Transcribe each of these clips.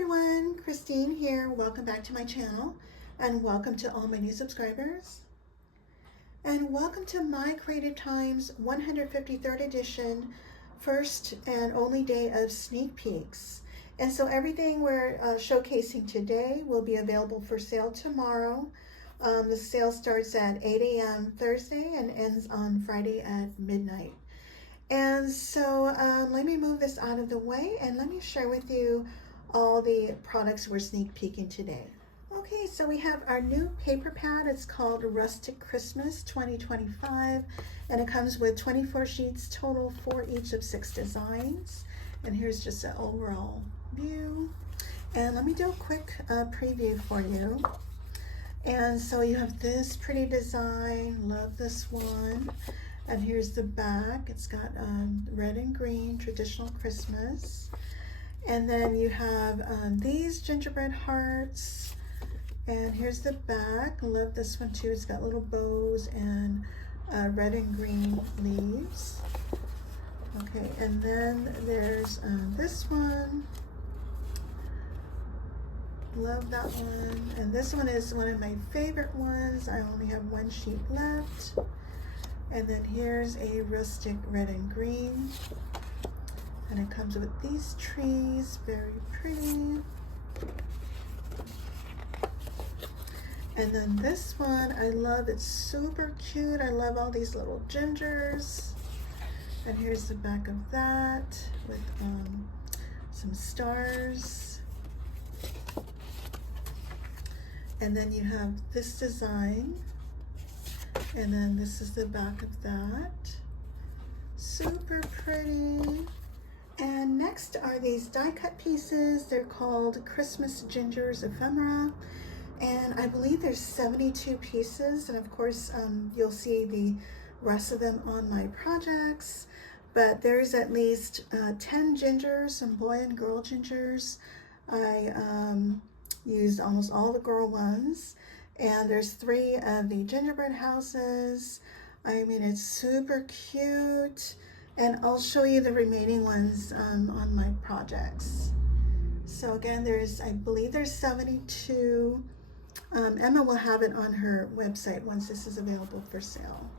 everyone, Christine here. Welcome back to my channel and welcome to all my new subscribers. And welcome to My Creative Time's 153rd edition, first and only day of sneak peeks. And so everything we're showcasing today will be available for sale tomorrow. The sale starts at 8 a.m. Thursday and ends on Friday at midnight. And so let me move this out of the way and let me share with you all the products we're sneak peeking today. Okay, so we have our new paper pad. It's called Rustic Christmas 2025, and it comes with 24 sheets total for each of 6 designs. And here's just an overall view. And let me do a quick preview for you. And so you have this pretty design, love this one. And here's the back. It's got red and green, traditional Christmas. And then you have these gingerbread hearts. And here's the back. Love this one too. It's got little bows and red and green leaves. Okay, and then there's this one. Love that one. And this one is one of my favorite ones. I only have one sheet left. And then here's a rustic red and green. And it comes with these trees, very pretty. And then this one, I love, it's super cute. I love all these little gingers. And here's the back of that with some stars. And then you have this design. And then this is the back of that. Super pretty. And next are these die cut pieces. They're called Christmas Gingers Ephemera. And I believe there's 72 pieces. And of course, you'll see the rest of them on my projects. But there's at least 10 gingers, some boy and girl gingers. I used almost all the girl ones. And there's 3 of the gingerbread houses. I mean, it's super cute. And I'll show you the remaining ones on my projects. So again, I believe there's 72. Emma will have it on her website once this is available for sale.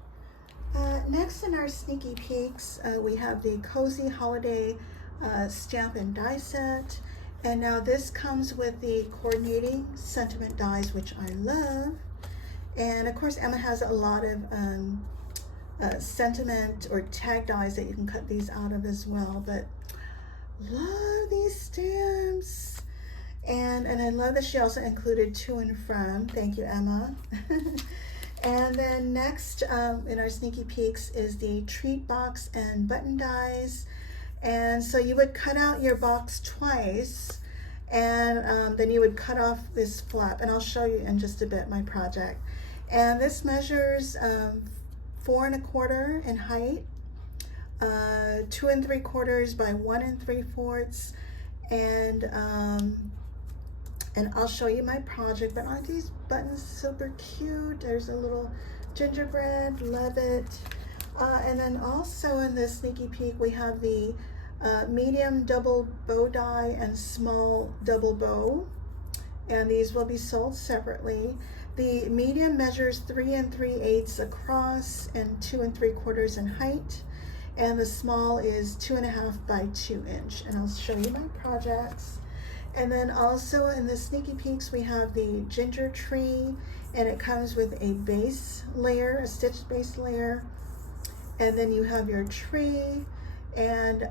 Next in our sneaky peeks, we have the Cozy Holiday Stamp and Die Set. And now this comes with the coordinating sentiment dies, which I love. And of course, Emma has a lot of sentiment or tag dies that you can cut these out of as well. But love these stamps. And I love that she also included to and from. Thank you, Emma. And then next in our sneaky peeks is the treat box and button dies. And so you would cut out your box twice, and then you would cut off this flap. And I'll show you in just a bit my project. And this measures 4 1/4 in height, 2 3/4 by 1 3/4, and I'll show you my project. But aren't these buttons super cute? There's a little gingerbread, love it. And then also in this sneaky peek, we have the medium double bow die and small double bow, and these will be sold separately. The medium measures 3 3/8 across and 2 3/4 in height, and the small is 2.5 by 2 inch. And I'll show you my projects. And then also in the sneaky peeks, we have the ginger tree, and it comes with a base layer, a stitched base layer. And then you have your tree, and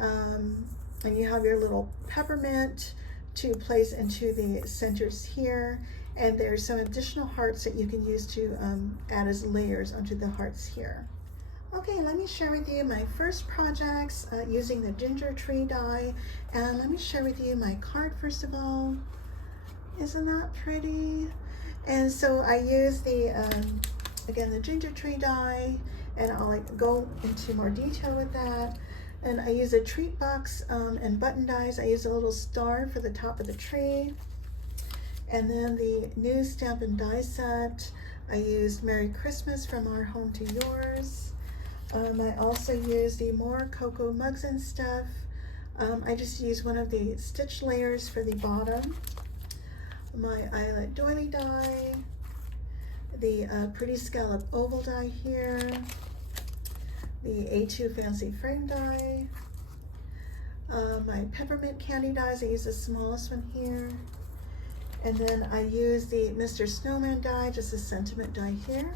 you have your little peppermint to place into the centers here. And there's some additional hearts that you can use to add as layers onto the hearts here. Okay, let me share with you my first projects using the ginger tree die. And let me share with you my card first of all. Isn't that pretty? And so I use the, again, the ginger tree die, and I'll go into more detail with that. And I use a treat box and button dies. I use a little star for the top of the tree. And then the new stamp and die set, I used Merry Christmas from Our Home to Yours. I also used the More Cocoa Mugs and Stuff I just use one of the stitch layers for the bottom, my eyelet doily die, the Pretty Scallop oval die here, the A2 fancy frame die, my peppermint candy dies. I use the smallest one here, and then I use the Mr. Snowman die, just a sentiment die here.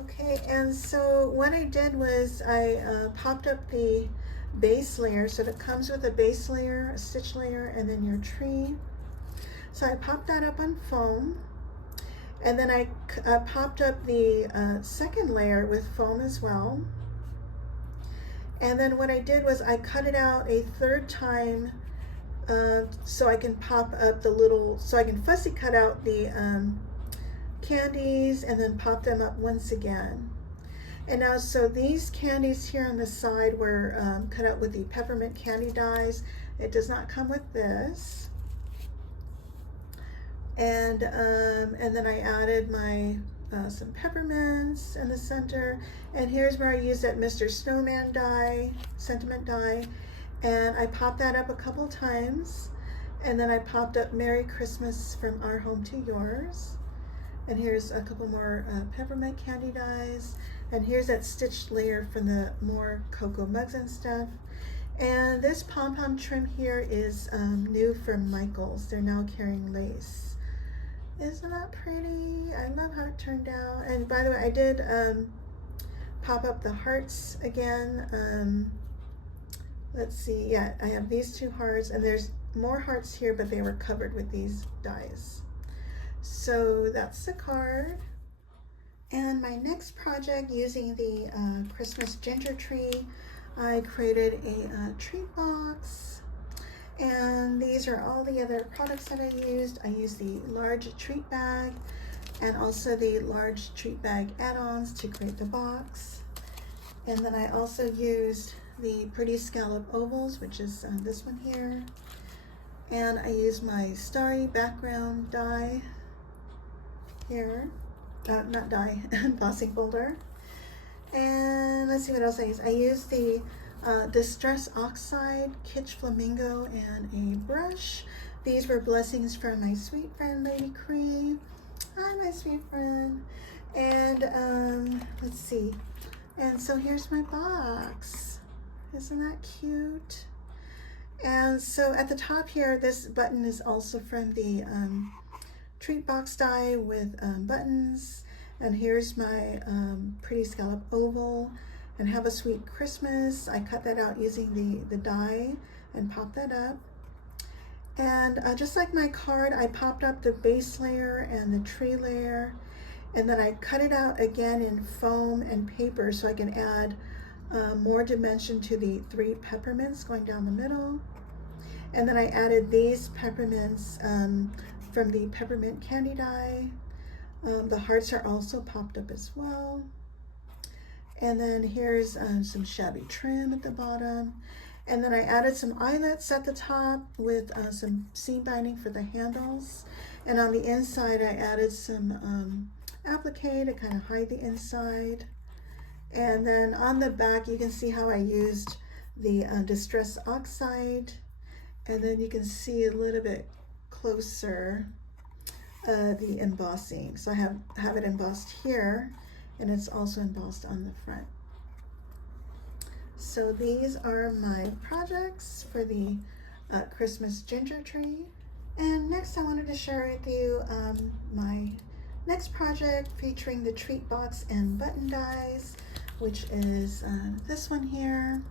Okay, and so what I did was I popped up the base layer, so it comes with a base layer, a stitch layer, and then your tree. So I popped that up on foam, and then I popped up the second layer with foam as well. And then what I did was I cut it out a third time so I can pop up the little, so I can fussy cut out the candies and then pop them up once again. And now, so these candies here on the side were cut out with the peppermint candy dies. It does not come with this. And then I added my some peppermints in the center. And here's where I used that Mr. Snowman die, sentiment die. And I popped that up a couple times. And then I popped up Merry Christmas from our home to yours. And here's a couple more peppermint candy dies. And here's that stitched layer from the more cocoa mugs and stuff. And this pom-pom trim here is new from Michaels. They're now carrying lace. Isn't that pretty? I love how it turned out. And by the way, I did pop up the hearts again. Let's see, yeah, I have these two hearts, and there's more hearts here, but they were covered with these dies. So that's the card. And my next project, using the Christmas ginger tree, I created a treat box. And these are all the other products that I used. I used the large treat bag and also the large treat bag add-ons to create the box. And then I also used the Pretty Scallop ovals, which is this one here. And I used my starry background die here. Not die, embossing folder. And let's see what else I used. I used the Distress Oxide, Kitsch Flamingo, and a brush. These were blessings from my sweet friend, Lady Cree. Hi, my sweet friend. And let's see. And so here's my box. Isn't that cute? And so at the top here, this button is also from the treat box die with buttons. And here's my Pretty Scallop oval. And Have a Sweet Christmas. I cut that out using the die and popped that up. And just like my card, I popped up the base layer and the tree layer, and then I cut it out again in foam and paper so I can add more dimension to the 3 peppermints going down the middle. And then I added these peppermints from the peppermint candy die. The hearts are also popped up as well. And then here's some shabby trim at the bottom. And then I added some eyelets at the top with some seam binding for the handles. And on the inside, I added some applique to kind of hide the inside. And then on the back, you can see how I used the Distress Oxide. And then you can see a little bit closer the embossing. So I have it embossed here, and it's also embossed on the front. So these are my projects for the Christmas ginger tree. And next I wanted to share with you my next project featuring the treat box and button dies, which is this one here.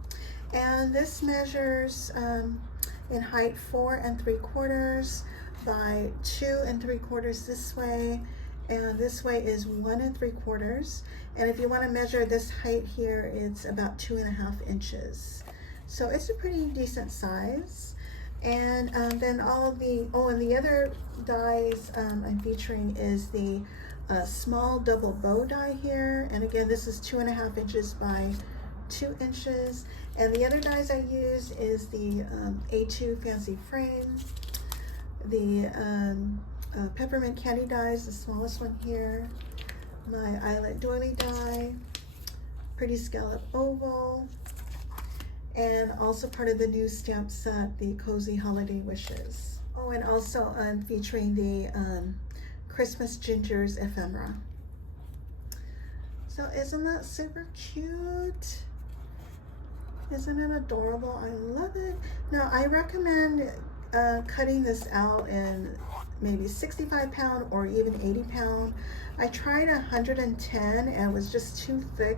And this measures in height 4 3/4 by 2 3/4 this way, and this way is 1 3/4. And if you want to measure this height here, it's about 2.5 inches. So it's a pretty decent size. And then all of the, and the other dies I'm featuring is the small double bow die here. And again, this is 2.5 inches by 2 inches. And the other dies I use is the A2 fancy frame, the peppermint candy dies, the smallest one here, my eyelet doily die, Pretty Scallop oval, and also part of the new stamp set, the Cozy Holiday Wishes. Oh, and also featuring the Christmas Gingers ephemera. So isn't that super cute? Isn't it adorable? I love it. Now I recommend cutting this out in maybe 65 pound or even 80 pound. I tried 110 and it was just too thick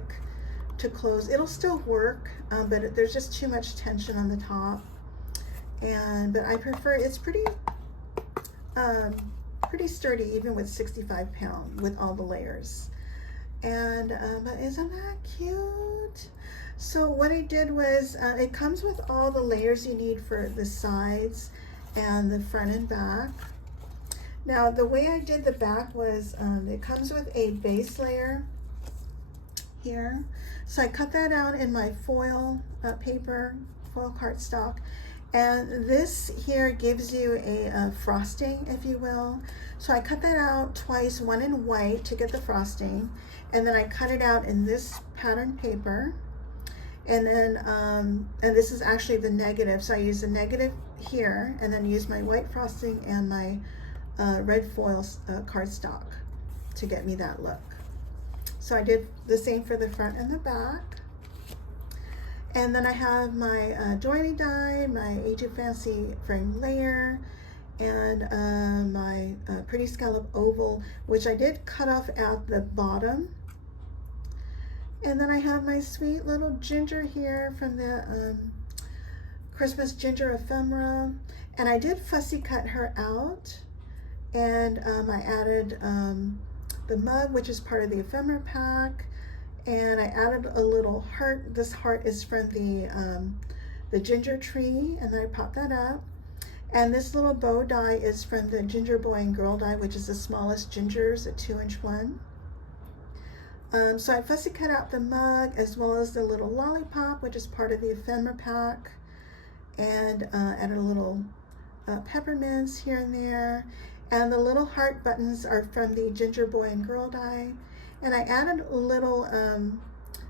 to close. It'll still work, but there's just too much tension on the top. But I prefer, it's pretty sturdy even with 65 pound with all the layers. But isn't that cute? So what I did was, it comes with all the layers you need for the sides and the front and back. Now the way I did the back was, it comes with a base layer here. So I cut that out in my foil paper, foil cardstock. And this here gives you a frosting, if you will. So I cut that out twice, one in white to get the frosting, and then I cut it out in this pattern paper. And then, and this is actually the negative. So I use the negative here, and then use my white frosting and my red foil cardstock to get me that look. So I did the same for the front and the back. And then I have my joining die, my A2 Fancy frame layer, and my pretty scallop oval, which I did cut off at the bottom. And then I have my sweet little ginger here from the Christmas Ginger ephemera. And I did fussy cut her out. And I added the mug, which is part of the ephemera pack. And I added a little heart. This heart is from the ginger tree, and then I popped that up. And this little bow die is from the Ginger Boy and Girl die, which is the smallest gingers, a 2-inch one. So I fussy cut out the mug as well as the little lollipop, which is part of the ephemera pack, and added a little peppermints here and there. And the little heart buttons are from the Ginger Boy and Girl die. And I added a little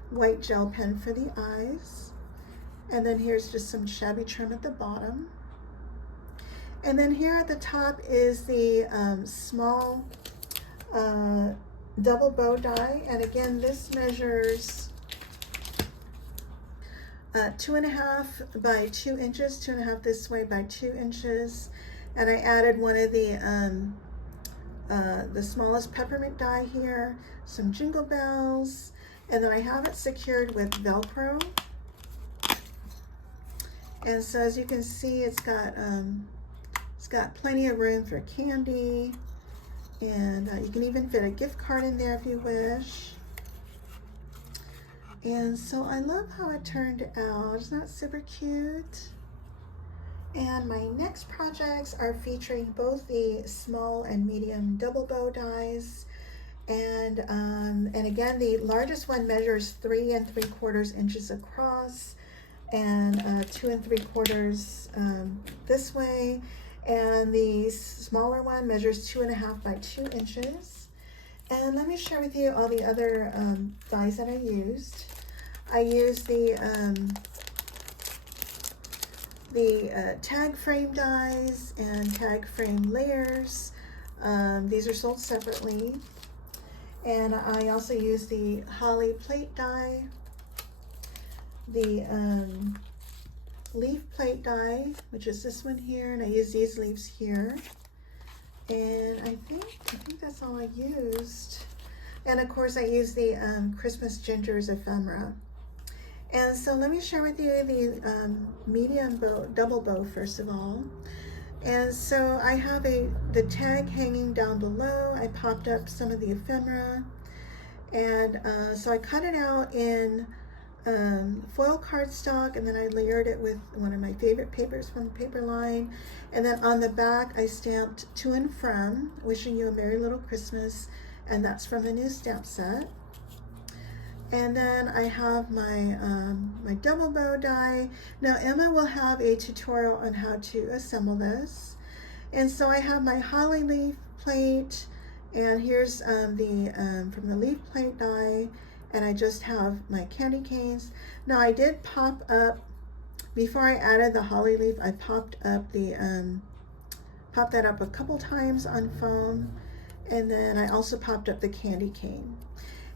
white gel pen for the eyes. And then here's just some shabby trim at the bottom. And then here at the top is the small double bow die. And again, this measures 2.5 by 2 inches, 2.5 this way by 2 inches. And I added one of the smallest peppermint die here, some jingle bells, and then I have it secured with Velcro. And so as you can see, it's got plenty of room for candy, and you can even fit a gift card in there if you wish. And so I love how it turned out. Isn't that super cute? And my next projects are featuring both the small and medium double bow dies. And again, the largest one measures 3 3/4 inches across, and 2 3/4 this way. And the smaller one measures 2.5 by 2 inches. And let me share with you all the other dies that I used. I used the tag frame dies and tag frame layers. These are sold separately. And I also use the holly plate die, the leaf plate die, which is this one here, and I use these leaves here. And I think that's all I used. And of course I use the Christmas Gingers ephemera. And so let me share with you the medium bow, double bow first of all. And so I have the tag hanging down below. I popped up some of the ephemera, and so I cut it out in foil cardstock, and then I layered it with one of my favorite papers from the paper line. And then on the back I stamped To and From, Wishing You a Merry Little Christmas, and that's from the new stamp set. And then I have my my double bow die. Now Emma will have a tutorial on how to assemble this. And so I have my holly leaf plate, and here's from the leaf plate die, and I just have my candy canes. Now I did pop up before I added the holly leaf, I popped up the popped that up a couple times on foam, and then I also popped up the candy cane.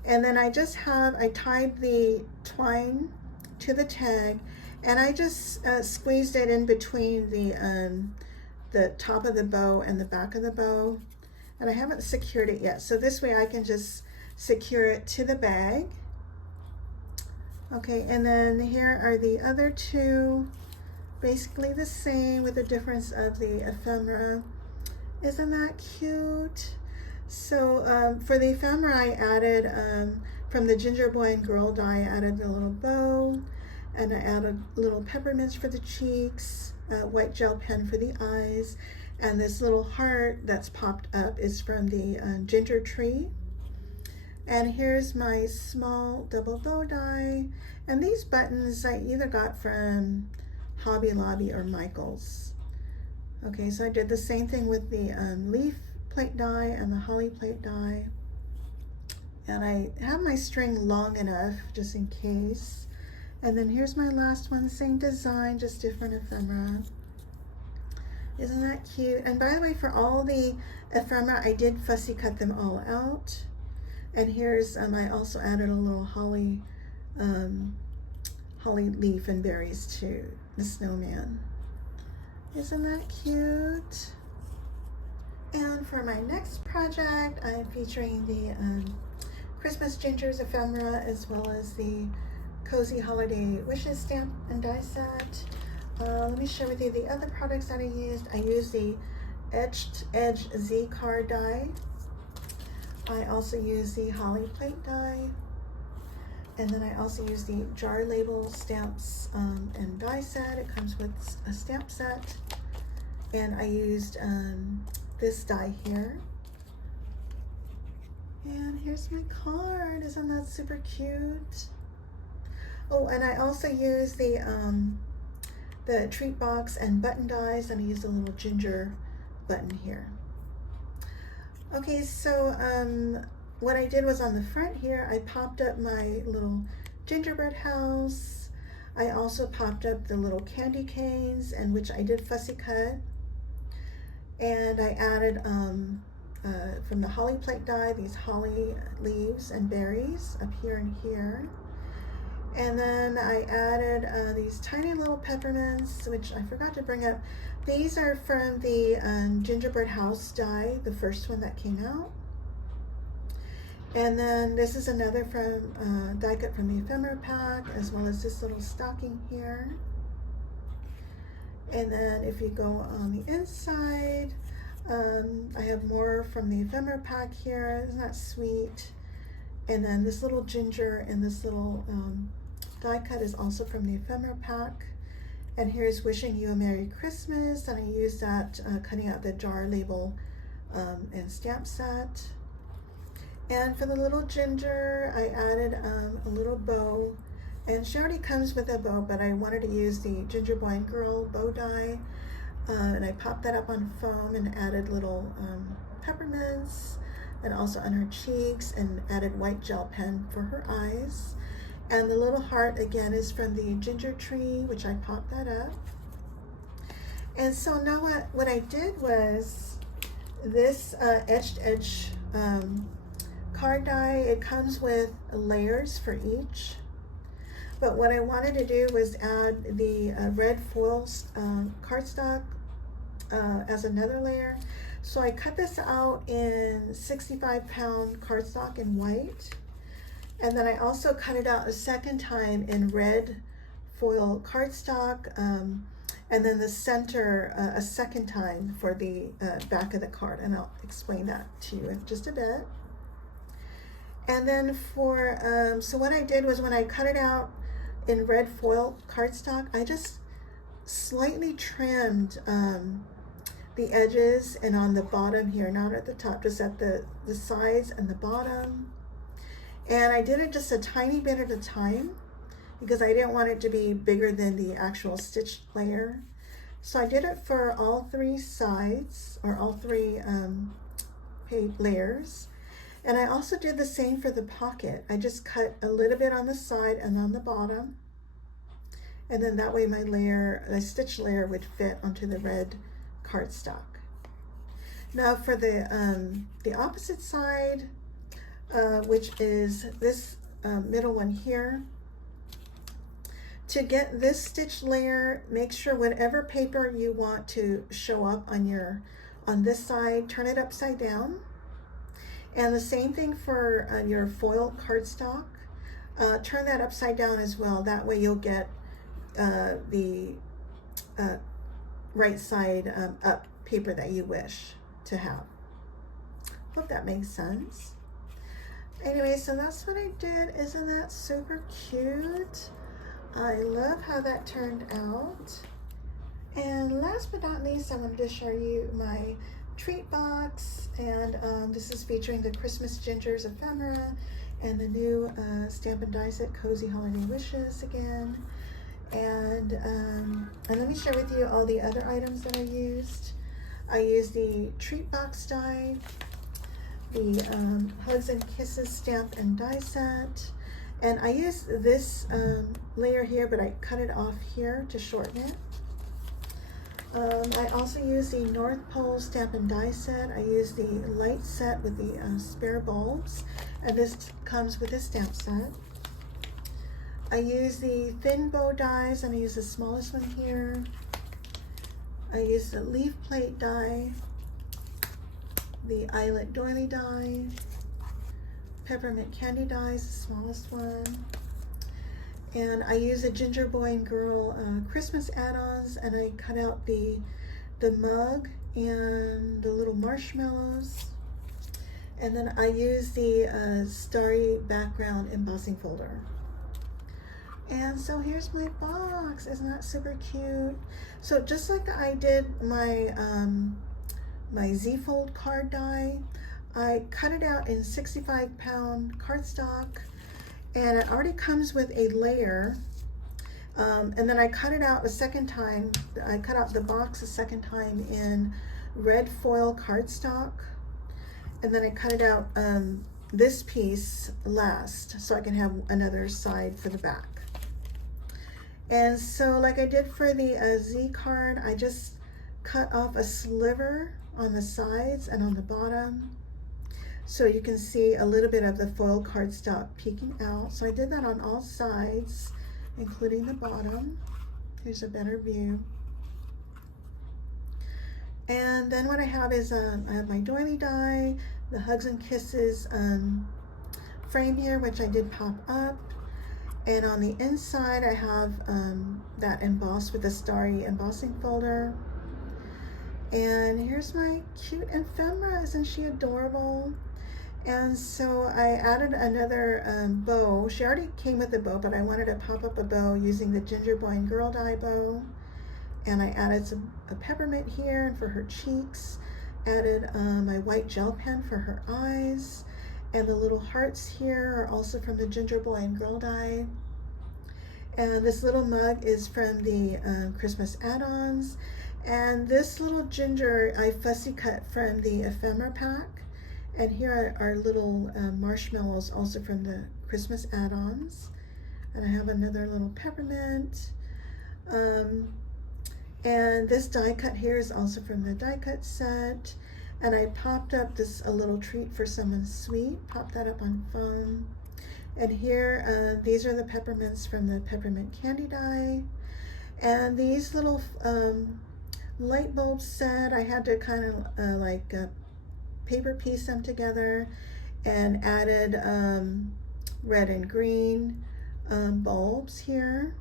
And then I tied the twine to the tag, and I just squeezed it in between the top of the bow and the back of the bow, and I haven't secured it yet. So this way I can just secure it to the bag. Okay, and then here are the other two, basically the same with the difference of the ephemera. Isn't that cute? So for the ephemera, I added from the ginger boy and girl die, I added a little bow, and I added little peppermints for the cheeks, white gel pen for the eyes, and this little heart that's popped up is from the ginger tree. And here's my small double bow die, and these buttons I either got from Hobby Lobby or Michael's. Okay, so I did the same thing with the leaf plate die and the holly plate die, and I have my string long enough just in case. And then here's my last one, same design, just different ephemera. Isn't that cute? And by the way, for all the ephemera, I did fussy cut them all out. And here's I also added a little holly leaf and berries to the snowman. Isn't that cute? And for my next project, I'm featuring the Christmas Gingers ephemera, as well as the Cozy Holiday Wishes stamp and die set. Let me share with you the other products that I used. I used the Etched Edge Z card die. I also used the holly plate die. And then I also used the jar label stamps and die set. It comes with a stamp set. And I used this die here. And here's my card. Isn't that super cute? Oh, and I also used the treat box and button dies, and I used a little ginger button here. Okay, so what I did was on the front here, I popped up my little gingerbread house. I also popped up the little candy canes, and which I did fussy cut. And I added from the holly plate die, these holly leaves and berries up here and here. And then I added these tiny little peppermints, which I forgot to bring up. These are from the gingerbread house die, the first one that came out. And then this is another from die cut from the ephemera pack, as well as this little stocking here. And then if you go on the inside, I have more from the ephemera pack here. Isn't that sweet? And then this little ginger and this little die cut is also from the ephemera pack. And here's wishing you a Merry Christmas, and I used that cutting out the jar label and stamp set. And for the little ginger, I added a little bow, and she already comes with a bow, but I wanted to use the ginger boy and girl bow die, and I popped that up on foam and added little peppermints, and also on her cheeks, and added white gel pen for her eyes. And the little heart again is from the ginger tree, which I popped that up. And so now what I did was this etched edge card die. It comes with layers for each. But what I wanted to do was add the red foil cardstock as another layer. So I cut this out in 65-pound cardstock in white. And then I also cut it out a second time in red foil cardstock, and then the center a second time for the back of the card. And I'll explain that to you in just a bit. And then for, so what I did was when I cut it out in red foil cardstock, I just slightly trimmed the edges and on the bottom here, not at the top, just at the sides and the bottom. And I did it just a tiny bit at a time because I didn't want it to be bigger than the actual stitched layer. So I did it for all three sides, or all three layers. And I also did the same for the pocket. I just cut a little bit on the side and on the bottom. and then that way my layer, the stitch layer, would fit onto the red cardstock. Now for the opposite side, which is this middle one here, to get this stitch layer, make sure whatever paper you want to show up on this side, turn it upside down. And the same thing for your foil cardstock. Turn that upside down as well. That way you'll get the right side up paper that you wish to have. Hope that makes sense. Anyway, so that's what I did. Isn't that super cute? I love how that turned out. And last but not least, I wanted to show you my treat box, and this is featuring the Christmas Gingers ephemera and the new Stamp and Die Set Cozy Holiday Wishes again. And let me share with you all the other items that I used. I used the treat box die, the Hugs and Kisses Stamp and Die Set, and I used this layer here, but I cut it off here to shorten it. I also used the North Pole Stamp and Die Set. I used the light set with the spare bulbs, and this comes with a stamp set. I used the thin bow dies, and I used the smallest one here. I used the leaf plate die, the eyelet doily die, peppermint candy dies, the smallest one. And I use a Ginger Boy and Girl Christmas add-ons, and I cut out the mug and the little marshmallows. And then I use the starry background embossing folder. And so here's my box. Isn't that super cute? So just like I did my my Z-fold card die, I cut it out in 65-pound cardstock. And it already comes with a layer, and then I cut it out a second time. I cut out the box a second time in red foil cardstock, and then I cut it out this piece last so I can have another side for the back. And so like I did for the Z card, I just cut off a sliver on the sides and on the bottom, so you can see a little bit of the foil cardstock peeking out. So I did that on all sides, including the bottom. Here's a better view. And then what I have is I have my doily die, the Hugs and Kisses frame here, which I did pop up. And on the inside, I have that embossed with a starry embossing folder. And here's my cute ephemera. Isn't she adorable? And so I added another bow. She already came with the bow, but I wanted to pop up a bow using the Ginger Boy and Girl die bow. And I added a peppermint here and for her cheeks. Added my white gel pen for her eyes. And the little hearts here are also from the Ginger Boy and Girl die. And this little mug is from the Christmas add-ons. And this little ginger I fussy cut from the ephemera pack. And here are little marshmallows also from the Christmas add-ons. And I have another little peppermint. And this die cut here is also from the die cut set. And I popped up a little treat for someone sweet. Popped that up on foam. And here, these are the peppermints from the peppermint candy die. And these little light bulb set, I had to kind of paper piece them together and added red and green bulbs here,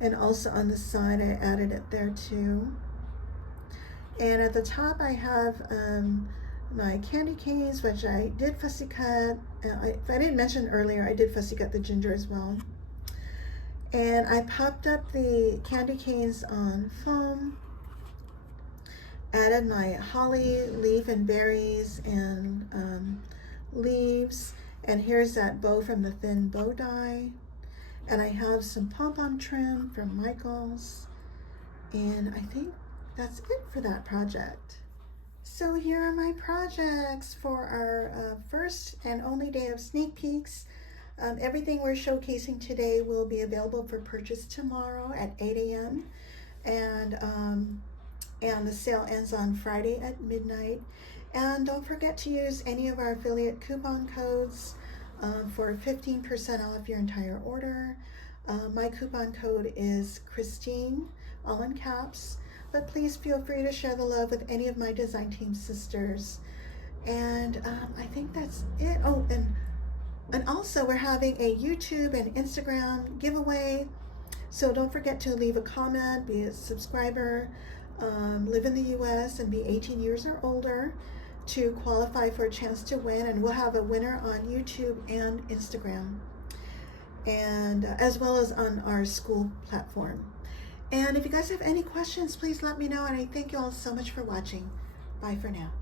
and also on the side I added it there too. And at the top I have my candy canes, which I did fussy cut. If I didn't mention earlier, I did fussy cut the ginger as well. And I popped up the candy canes on foam, added my holly leaf and berries and leaves, and here's that bow from the thin bow die, and I have some pom-pom trim from Michael's, and I think that's it for that project. So here are my projects for our first and only day of sneak peeks. Everything we're showcasing today will be available for purchase tomorrow at 8 a.m. And the sale ends on Friday at midnight. And don't forget to use any of our affiliate coupon codes for 15% off your entire order. My coupon code is Christine, all in caps. But please feel free to share the love with any of my design team sisters. And I think that's it. Oh, and also we're having a YouTube and Instagram giveaway. So don't forget to leave a comment, be a subscriber, live in the US and be 18 years or older to qualify for a chance to win. And we'll have a winner on YouTube and Instagram, and as well as on our Skool platform. And if you guys have any questions, please let me know. And I thank you all so much for watching. Bye for now.